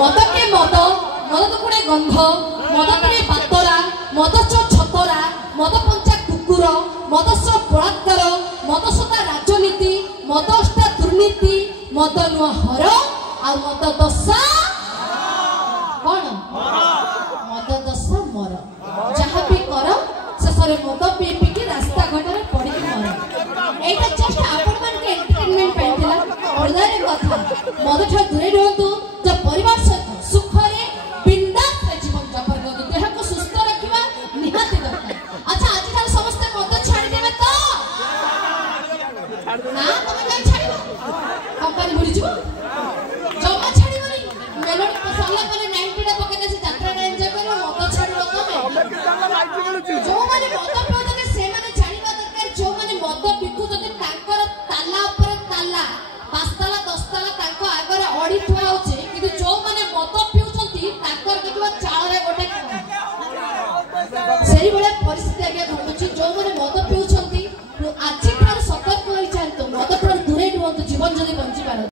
मद के मद मद तो कुड़े गंध मद के बातरा मद छतरा मद पंचा कुकुर मद बलात्कार मद सता राजनीति मद दुर्नीति मद नुहर आ मद दशा कौन मद दशा मर जहाँ भी कर शेष मद पी पी रास्ता घाटे पड़ी मर यहाँ जस्ट आपण मान एंटरटेनमेंट हृदय कथा मद ठार दूरे रुहतु जो परिवार सुख बिंदास जीवन यापन करतु देह को सुस्थ रखा निहाती दरकार। अच्छा आज समस्ते मद छाड़देवे तो ना तुम छाड़ कंपानी बुड़ी जीव जमा छाड़बनी मेलोडी सरला पर 90 टा पके से यात्रा एंजॉय करो मद छाड़बो तमे जो माने मद पिउते से माने छाड़बा दरकार जो माने मद बिकुते ताकर ताला ऊपर ताला 5 ताला 10 ताला ताको आगर अडी थुआ होचे किंतु जो माने मद पिउचंती ताकर देखिबा चाळ रे गोटे सेही बळे